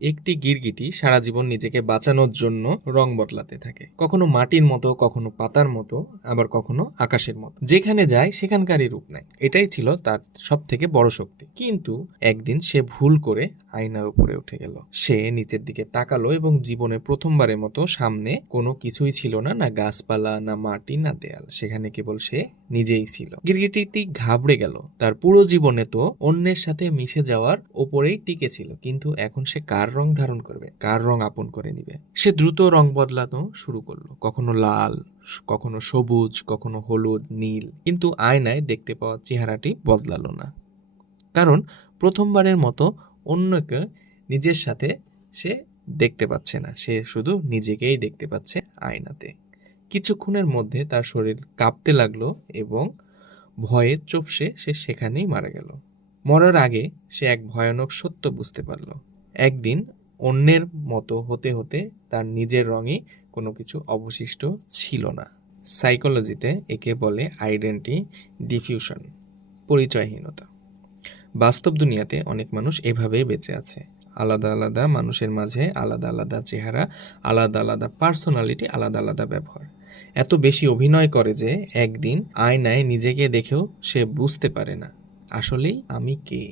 একটি গিরগিটি সারা জীবন নিজেকে বাঁচানোর জন্য রং বদলাতে থাকে, কখনো মাটির মতো, কখনো পাতার মতো, আবার কখনো আকাশের মতো। যেখানে যায় সেখানকারই রূপ নেয়। এটাই ছিল তার সব থেকে বড় শক্তি। কিন্তু একদিন সে ভুল করে আয়নার উপরে উঠে গেল। সে নিচের দিকে তাকালো এবং জীবনে প্রথমবারের মতো সামনে কোনো কিছুই ছিল না, না গাছপালা, না মাটি, না দেয়াল। সেখানে কেবল সে নিজেই ছিল। গিরগিটিটি ঘাবড়ে গেল। তার পুরো জীবনে তো অন্যের সাথে মিশে যাওয়ার ওপরেই টিকে ছিল, কিন্তু এখন সে কার রং ধারণ করবে, কার রং আপন করে নিবে? সে দ্রুত রং বদলানো শুরু করলো, কখনো লাল, কখনো সবুজ, কখনো হলুদ, নীল। কিন্তু আয়নায় দেখতে পাওয়া চেহারাটি বদলালো না, কারণ প্রথমবারের মতো অন্যকে নিজের সাথে সে দেখতে পাচ্ছে না। সে শুধু নিজেকেই দেখতে পাচ্ছে আয়নাতে। কিছুক্ষণের মধ্যে তার শরীর কাঁপতে লাগলো এবং ভয়ে চুপসে সে সেখানেই মারা গেল। মরার আগে সে এক ভয়ানক সত্য বুঝতে পারল। একদিন অন্যের মতো হতে হতে তার নিজের রঙে কোনো কিছু অবশিষ্ট ছিল না। সাইকোলজিতে একে বলে আইডেন্টি ডিফিউশন, পরিচয়হীনতা। বাস্তব দুনিয়াতে অনেক মানুষ এভাবেই বেঁচে আছে। আলাদা আলাদা মানুষের মাঝে আলাদা আলাদা চেহারা, আলাদা আলাদা পার্সোনালিটি, আলাদা আলাদা ব্যবহার। এত বেশি অভিনয় করে যে একদিন আয়নায় নিজেকে দেখেও সে বুঝতে পারে না আসলেই আমি কে।